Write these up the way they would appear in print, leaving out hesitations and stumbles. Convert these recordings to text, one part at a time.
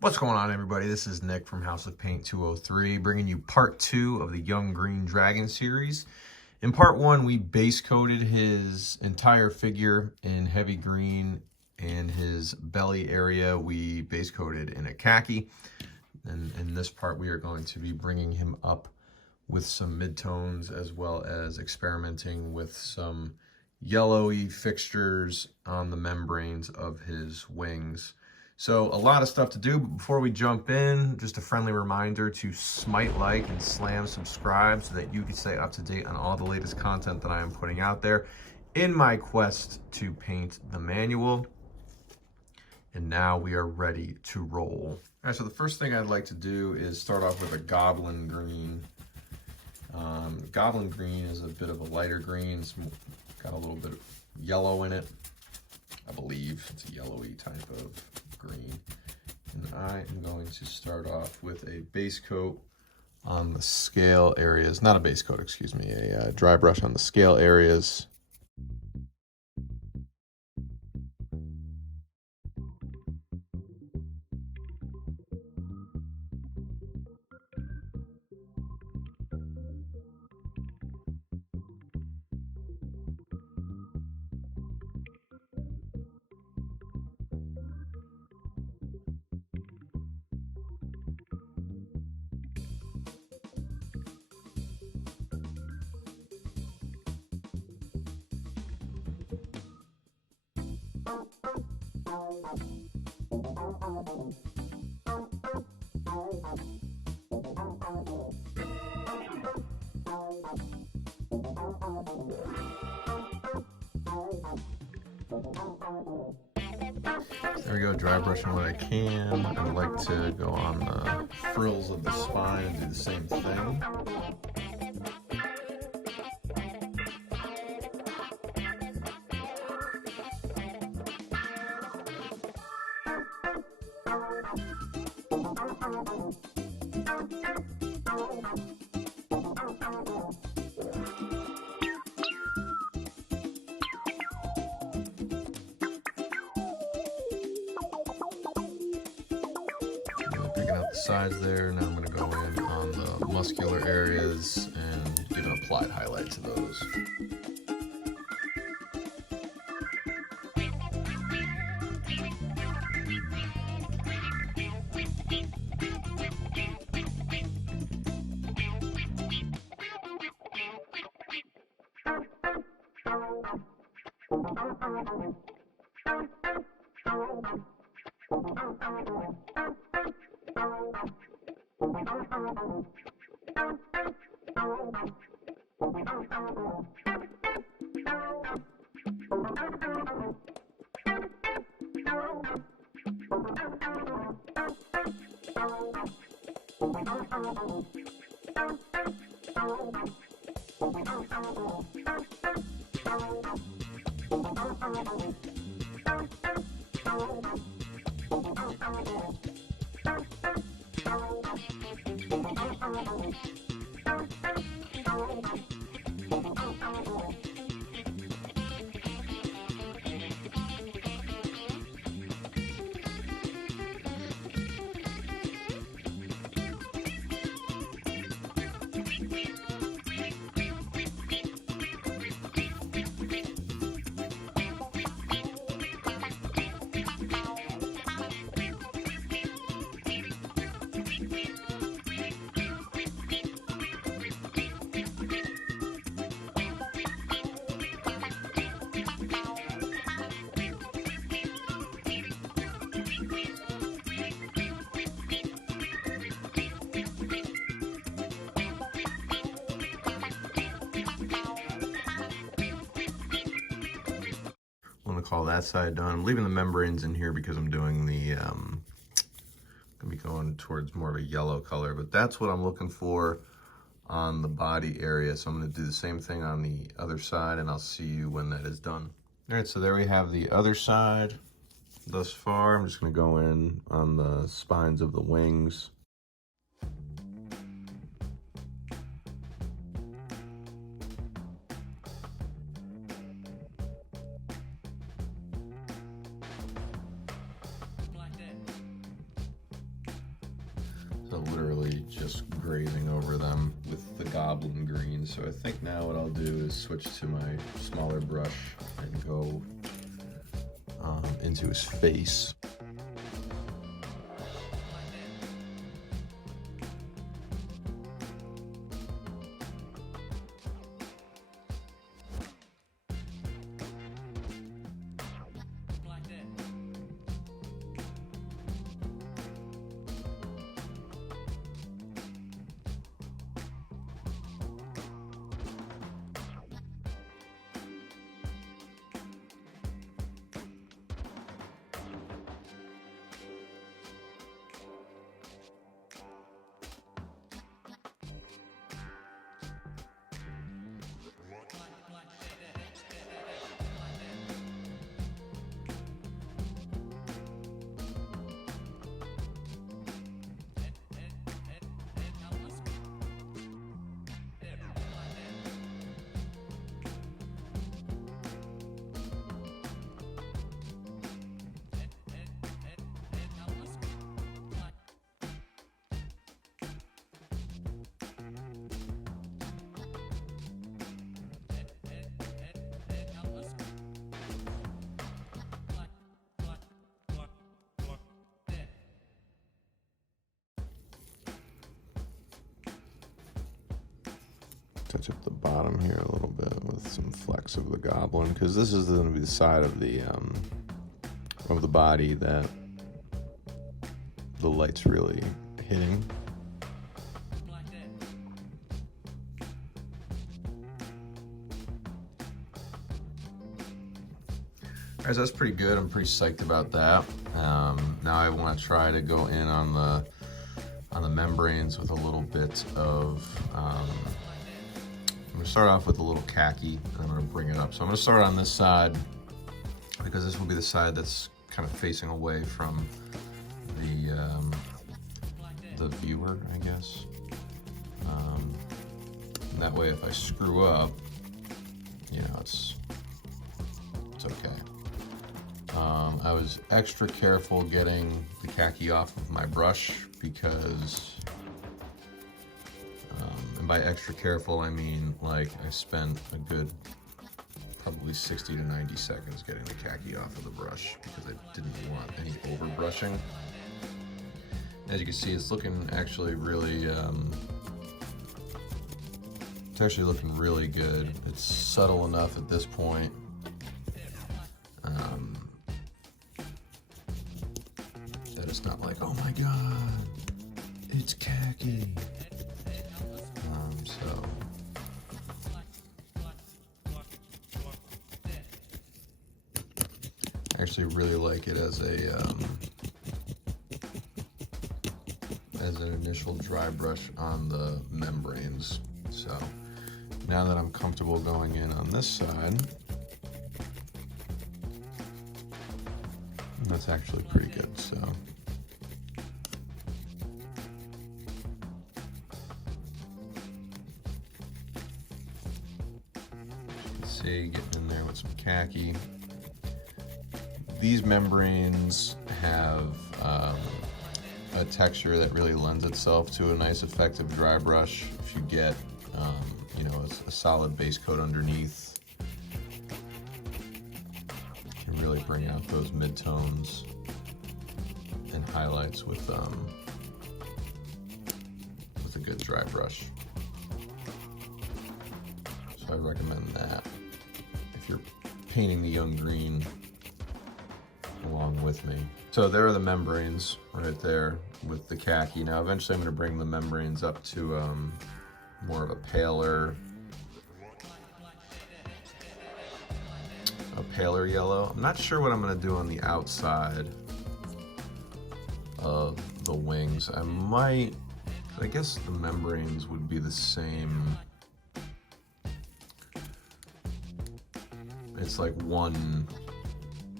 What's going on, everybody? This is Nick from House of Paint 203, bringing you part 2 of the Young Green Dragon series. In part 1, we base coated his entire figure in heavy green, and his belly area we base coated in a khaki. And in this part, we are going to be bringing him up with some midtones, as well as experimenting with some yellowy fixtures on the membranes of his wings. So a lot of stuff to do, but before we jump in, just a friendly reminder to smite like and slam subscribe so that you can stay up to date on all the latest content that I am putting out there in my quest to paint the manual. And now we are ready to roll. All right, so the first thing I'd like to do is start off with a Goblin green. Goblin green is a bit of a lighter green. It's got a little bit of yellow in it. I believe it's a yellowy type of green. And I am going to start off with a base coat on the scale areas. Not a base coat, excuse me. A dry brush on the scale areas. There we go, dry brushing what I can. I would like to go on the frills of the spine and do the same thing. Picking out the sides there. Now I'm going to go in on the muscular areas and give an applied highlight to those. To call that side done. I'm leaving the membranes in here because I'm doing the gonna be going towards more of a yellow color, but that's what I'm looking for on the body area. So I'm going to do the same thing on the other side, and I'll see you when that is done. All right, so there we have the other side thus far. I'm just going to go in on the spines of the wings. So literally just grazing over them with the Goblin green. So I think now what I'll do is switch to my smaller brush and go into his face. Touch up the bottom here a little bit with some flecks of the Goblin, because this is going to be the side of the body that the light's really hitting. Alright, so that's pretty good. I'm pretty psyched about that. Now I want to try to go in on the membranes with a little bit of I'm going to start off with a little khaki, and I'm going to bring it up. So I'm going to start on this side, because this will be the side that's kind of facing away from the viewer, I guess. And that way, if I screw up, you know, it's okay. I was extra careful getting the khaki off of my brush, because and by extra careful, I mean, like, I spent a good probably 60 to 90 seconds getting the khaki off of the brush, because I didn't want any over brushing. As you can see, it's looking actually really, it's actually looking really good. It's subtle enough at this point. That it's not like, oh my God, it's khaki. So I actually really like it as an initial dry brush on the membranes. So now that I'm comfortable going in on this side, that's actually pretty good. So see, getting in there with some khaki. These membranes have a texture that really lends itself to a nice effective dry brush. If you get, you know, a solid base coat underneath, you can really bring out those mid-tones and highlights with a good dry brush. So I recommend that if you're painting the young green along with me. So there are the membranes right there with the khaki. Now eventually I'm going to bring the membranes up to more of a paler yellow. I'm not sure what I'm going to do on the outside of the wings. I guess the membranes would be the same. It's like one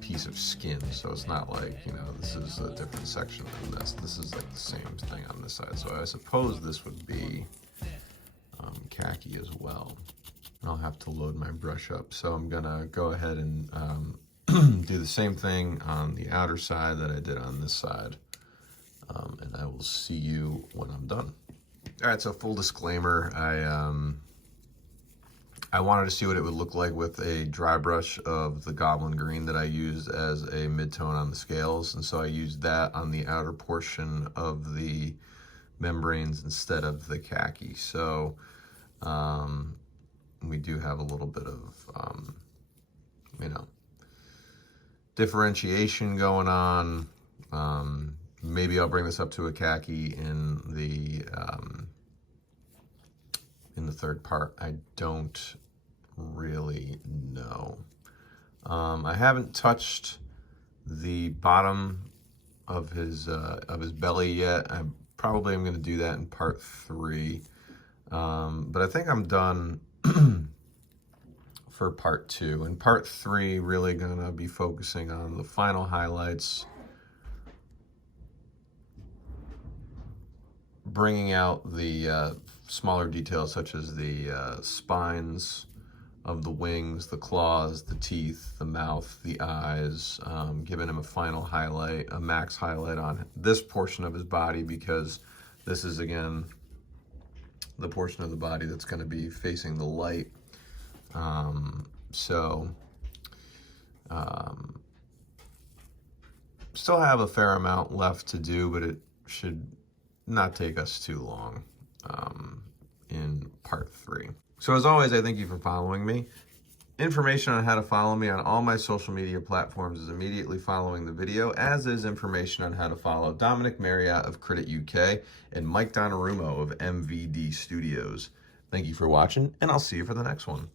piece of skin, so it's not like, you know, this is a different section than this. This is like the same thing on this side. So I suppose this would be khaki as well. I'll have to load my brush up. So I'm gonna go ahead and do the same thing on the outer side that I did on this side. and I will see you when I'm done. All right, so full disclaimer, I wanted to see what it would look like with a dry brush of the Goblin green that I used as a mid-tone on the scales, and so I used that on the outer portion of the membranes instead of the khaki. So we do have a little bit of differentiation going on. Maybe I'll bring this up to a khaki in the third part. I don't really know. I haven't touched the bottom of his belly yet. I probably am going to do that in part 3, but I think I'm done for part 2. In part 3, really going to be focusing on the final highlights, bringing out the smaller details such as the spines of the wings, the claws, the teeth, the mouth, the eyes, giving him a final highlight, a max highlight on this portion of his body, because this is, again, the portion of the body that's going to be facing the light. Still have a fair amount left to do, but it should not take us too long in part 3. So as always, I thank you for following me. Information on how to follow me on all my social media platforms is immediately following the video, as is information on how to follow Dominic Marriott of Credit UK and Mike Donnarumma of MVD Studios. Thank you for watching, and I'll see you for the next one.